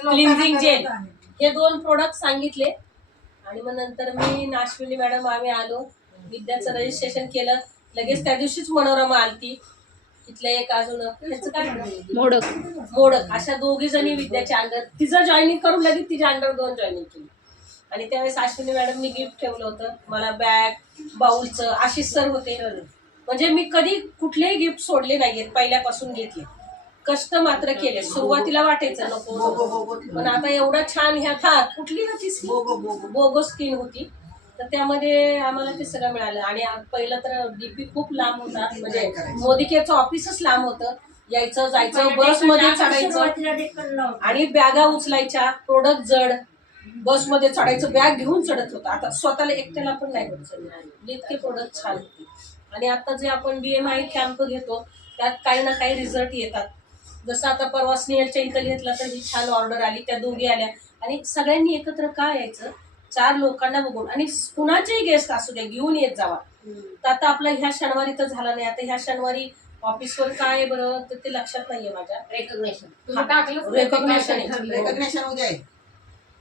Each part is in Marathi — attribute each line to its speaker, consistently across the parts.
Speaker 1: क्लिन्झिंग जेल हे दोन प्रोडक्ट सांगितले. आणि मग नंतर मी नाश्विनी मॅडम आम्ही आलो. विद्याचं रजिस्ट्रेशन केलं. लगेच त्या दिवशीच मनोरमा आलती. तिथले एक अजून त्याचं काय म्हणतात?
Speaker 2: मोडक.
Speaker 1: मोडक. अशा दोघी जणी विद्याच्या अंडर तिचं जॉईनिंग करून लगेच तिच्या अंडर दोन जॉईनिंग केली. आणि त्यावेळेस अश्विनी मॅडमनी गिफ्ट ठेवलं होतं. मला बॅग बाऊलचं आशिष सर होते म्हणजे मी कधी कुठलेही गिफ्ट सोडले नाहीयेत पहिल्यापासून घेतले. कष्ट मात्र केले. सुरुवातीला वाटायचं नको. पण आता एवढं छान ह्या था कुठली ना ती बोगो स्किन होती. तर त्यामध्ये आम्हाला ते सगळं मिळालं. आणि आ- पहिलं तर डीपी खूप लांब होता. म्हणजे मोदी केअरचं ऑफिसच लांब होतं. यायचं जायचं बसमध्ये चढायचं. आणि बॅगा उचलायच्या. प्रोडक्ट जड. बसमध्ये चढायचं. बॅग घेऊन चढत होतं. आता स्वतःला एकट्याला पण नाही होत चढणं. इतके प्रोडक्ट छान होते. आणि आता जे आपण बी एम आय कॅम्प घेतो त्यात काही ना काही रिझल्ट येतात. जसं आता परवा स्नेहलच्या इथं घेतलं तर ही छान ऑर्डर आली त्या दोघी आल्या. आणि सगळ्यांनी एकत्र का यायचं? चार लोकांना बघून. आणि कुणाचेही गेस्ट असू द्या घेऊन येत जावा. तर आता आपला ह्या शनिवारी तर झाला नाही. आता ह्या शनिवारी ऑफिसवर काय आहे बरं? तर ते लक्षात नाहीये माझ्या.
Speaker 3: रेकग्नेशन
Speaker 1: रेकग्नेशन
Speaker 4: रेकग्नेशन उद्या आहे.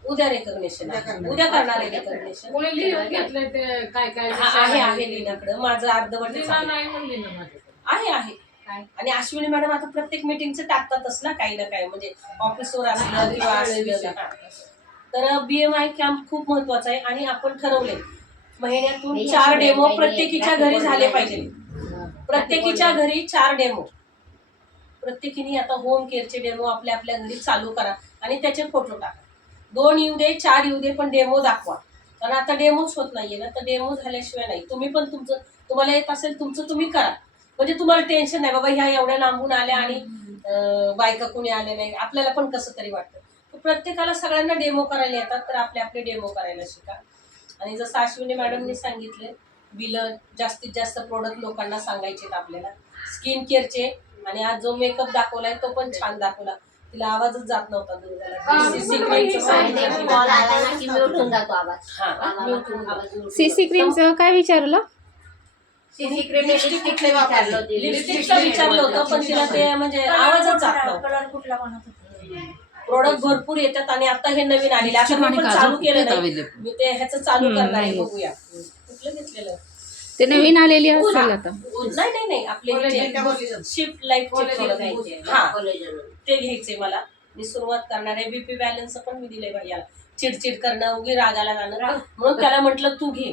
Speaker 1: उद्या रेकग्नेशन
Speaker 4: उद्या करणार.
Speaker 1: आहे. रेकग्नेशन
Speaker 3: कोणी लिहून घेतलंय ते काय काय
Speaker 1: आहे आहे लीनाकडं माझं अर्धवट
Speaker 3: लीना नाही म्हणली ना माझ्याकडे.
Speaker 1: आहे आहे.
Speaker 3: काय?
Speaker 1: आणि अश्विनी मॅडम आता प्रत्येक मिटिंगचं टाकतातच ना काही ना काही. म्हणजे ऑफिसवर असलं किंवा असलं. हा. तर बीएमआय कॅम्प खूप महत्त्वाचा आहे आणि आपण ठरवले महिन्यातून चार डेमो प्रत्येकीच्या घरी झाले पाहिजे. प्रत्येकीच्या घरी चार डेमो प्रत्येकीने आता होम केअरचे डेमो आपल्या आपल्या घरी चालू करा आणि त्याचे फोटो टाका. दोन येऊ दे चार येऊ दे पण डेमो दाखवा. कारण आता डेमोच होत नाहीये ना तर डेमो झाल्याशिवाय नाही. तुम्ही पण तुमचं तुम्हाला येत असेल तुमचं तुम्ही करा. म्हणजे तुम्हाला टेन्शन नाही बाबा ह्या एवढ्या लांबून आल्या आणि बायका कुणी आले नाही. आपल्याला पण कसं तरी वाटतं. तर प्रत्येकाला सगळ्यांना डेमो करायला येतात तर आपले आपले डेमो करायला शिका. आणि जसं अश्विनी मॅडमनी सांगितले बिलं जास्तीत जास्त प्रोडक्ट लोकांना सांगायचे आपल्याला. स्किन केअरचे आणि आज जो मेकअप दाखवलाय तो पण छान दाखवला. तिला आवाजच जात नव्हता दुर्गाला हा,
Speaker 2: सीसी क्रीमचं काय विचारलं?
Speaker 5: सीसी क्रीम लिपस्टिक कुठले विचारलं होते
Speaker 1: लिपस्टिकला विचारलं होतं. पण तिला ते म्हणजे आवाजच
Speaker 6: कलर कुठला म्हणत होते?
Speaker 1: प्रोडक्ट भरपूर येतात आणि आता हे नवीन आलेले आता मी पण चालू केलं नाही मी ते ह्याचं चालू करणार आहे बघूया. कुठलं घेतलेलं?
Speaker 2: ते नवीन आलेली असेल आता.
Speaker 1: नाही नाही नाही. आपले शिफ्ट लाईफ हा. ते घ्यायचे मला. मी सुरुवात करणार आहे. बीपी बॅलन्स पण मी दिले भैयाला चिडचिड करणं उगी रागाला जाणं. म्हणून त्याला म्हटलं तू घे.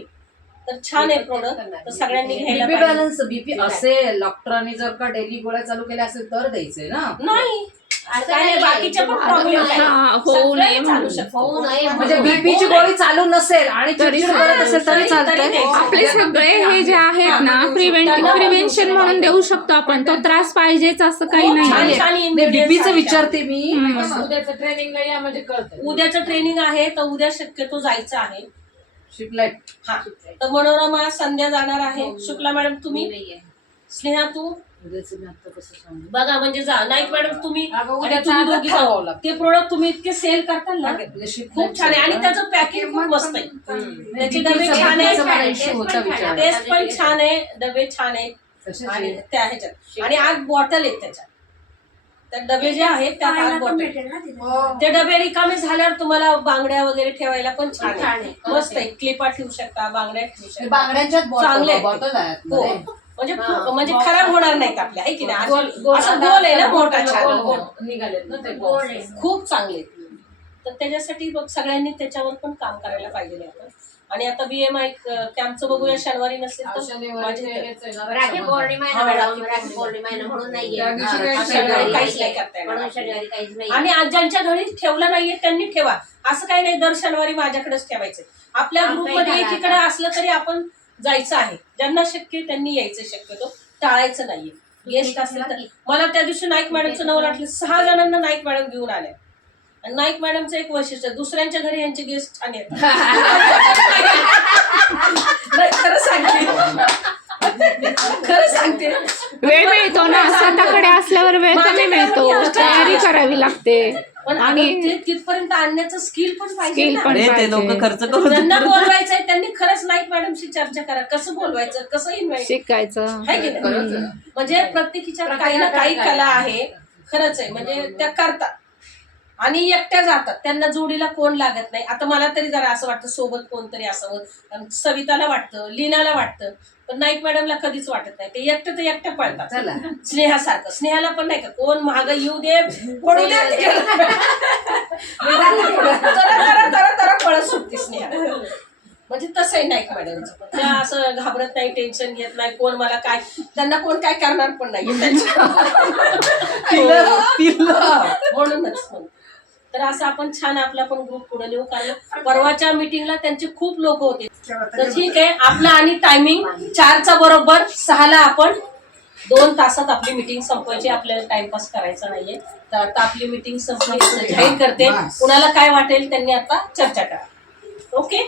Speaker 1: तर छान आहे प्रोडक्ट तर सगळ्यांनी घ्यायला
Speaker 7: बीपी
Speaker 1: पाहिजे.
Speaker 7: बॅलन्स बीपी असेल डॉक्टरांनी जर का डेली गोळ्या चालू केल्या असेल तर द्यायचे ना?
Speaker 1: नाही. असं काय नाही बाकीच्या पण प्रॉब्लेम
Speaker 2: हा, होऊ नये म्हणून.
Speaker 5: होऊ नये
Speaker 7: म्हणजे
Speaker 5: म्हणून.
Speaker 7: बीपीची गोळी चालू नसेल आणि
Speaker 2: तरी
Speaker 7: चिडचिड करत असेल तरी
Speaker 1: तरी- तरी
Speaker 7: चालतंय
Speaker 1: द्यायचं.
Speaker 2: आपले सगळे हे जे आहेत ना प्रिव्हेंट प्रिव्हेन्शन म्हणून देऊ शकतो आपण. तो त्रास पाहिजेच असं काही नाही
Speaker 1: छान
Speaker 7: बीपीचं. विचारते मी.
Speaker 3: उद्याचं ट्रेनिंगला या म्हणजे कळतं
Speaker 1: उद्याचं ट्रेनिंग आहे तर उद्या शक्यतो जायचं आहे. हा. तर मनोरमा संध्या जाणार आहे. शुक्ला मॅडम तुम्ही? स्नेहा तू?
Speaker 7: उद्याचं मी आता कसं सांगू?
Speaker 1: बघा म्हणजे जा नाईक मॅडम तुम्ही
Speaker 3: अगं,
Speaker 1: दोघी.
Speaker 3: लागतं.
Speaker 1: ते प्रोडक्ट तुम्ही इतके सेल करताल ना खूप छान आहे. आणि त्याचं पॅकिंग खूप मस्त आहे. त्याचे डबे छान आहे. टेस्ट पण छान आहे. डबे छान आहेत. आणि त्या ह्याच्यात आणि आग बॉटल आहेत त्याच्यात. त्या डबे जे आहेत त्यात बॉटल.
Speaker 6: भेटेल ना तिथे.
Speaker 1: ते डबे रिकामे झाल्यावर तुम्हाला बांगड्या वगैरे ठेवायला पण छान
Speaker 5: छान
Speaker 1: आहे.
Speaker 5: आहे.
Speaker 1: मस्त आहे. क्लिपा ठेवू शकता बांगड्या ठेवू शकता.
Speaker 7: बांगड्यांच्यात
Speaker 1: चांगले
Speaker 7: बॉटल
Speaker 1: आहेत.
Speaker 7: बॉटल आहेत
Speaker 1: हो.
Speaker 7: मध्ये.
Speaker 1: म्हणजे
Speaker 5: हा.
Speaker 1: म्हणजे खराब होणार नाहीत आपल्या. आहे की नाही?
Speaker 3: गोल-
Speaker 1: असं
Speaker 3: गोल-
Speaker 1: असं गोल आहे ना मोठा
Speaker 3: गोल-
Speaker 1: छान.
Speaker 3: गोल- गोल निघालेत ना ते
Speaker 6: गोड आहे.
Speaker 1: खूप चांगले आहेत. तर त्याच्यासाठी बघ सगळ्यांनी त्याच्यावर पण काम करायला पाहिजे आपण आणि आता बीएमआय कॅम्पचं बघूया शनिवारी नसेल तर माझे
Speaker 5: राखी पौर्णिमा आहे ना मॅडम
Speaker 1: राखी
Speaker 5: राखी पौर्णिमा. आहे ना म्हणून नाहीये.
Speaker 3: त्या दिवशी काही
Speaker 5: हा,
Speaker 1: शनिवारी
Speaker 5: शनिवारी
Speaker 1: काहीच नाही
Speaker 5: नाहीये.
Speaker 1: करता येणार.
Speaker 5: म्हणून शनिवारी काहीच नाही
Speaker 1: आणि आज ज्यांच्या घरी ठेवलं नाहीये त्यांनी ठेवा. असं काही नाही दर शनिवारी माझ्याकडेच ठेवायचं. आपल्या
Speaker 5: आमचा
Speaker 1: ग्रुपमध्ये एकीकडे असलं तरी आपण जायचं आहे. ज्यांना शक्य आहे त्यांनी यायचं शक्यतो. टाळायचं नाहीये. गेस्ट असेल तर मला त्या दिवशी नाईक मॅडमचं नाव वाटलं सहा जणांना नाईक मॅडम घेऊन आल्या. आणि नाईक मॅडमचं एक वैशिष्ट्य दुसऱ्यांच्या घरी यांचे गेस्ट छान येतात. नाही, खरं सांगते. खरं सांगते.
Speaker 2: वेळ मिळतो ना स्वतःकडे असल्यावर वेळ कमी मिळतो. तयारी करावी लागते.
Speaker 1: पण
Speaker 2: आणि
Speaker 1: ते तिथपर्यंत आणण्याचं स्किल पण पाहिजे
Speaker 2: स्किल
Speaker 1: ना.
Speaker 2: पण
Speaker 8: ते लोक
Speaker 2: पाहिजे.
Speaker 8: खर्च करून
Speaker 1: ज्यांना बोलवायचंय त्यांनी खरंच नाईक मॅडमशी चर्चा करा. कसं बोलवायचं कसं इन्व्हाइट
Speaker 2: शिकायचं.
Speaker 1: आहे की नाही? म्हणजे प्रत्येकीच्या काही ना काही कला आहे. खरंच आहे. म्हणजे त्या करतात. आणि एकट्या जातात. त्यांना जोडीला कोण लागत नाही. आता मला तरी जरा असं वाटतं सोबत कोणतरी असावं. सविताला वाटतं लीनाला वाटतं. पण नाईक मॅडमला कधीच वाटत नाही. ते एकटं ते एकटं पळतात. स्नेहासारखं. स्नेहाला पण नाही का कोण महाग येऊ दे पडू दे. पळत सुटते स्नेहा. म्हणजे तसंही नाही मॅडमचं. पण. त्या असं घाबरत नाही टेन्शन घेत नाही कोण मला काय त्यांना कोण काय करणार पण नाही म्हणूनच म्हणून. तर असं आपण छान आपला पण ग्रुप पुढे नेऊ. कारण परवाच्या मिटिंगला त्यांचे खूप लोक होते. तर ठीक आहे आपला आणि टायमिंग चारचा बरोबर सहाला आपण दोन तासात आपली मिटिंग संपवायची. आपल्याला टाइमपास करायचा नाहीये. तर आता आपली मिटिंग असं जाहीर करते. कुणाला काय वाटेल त्यांनी आता चर्चा करा. ओके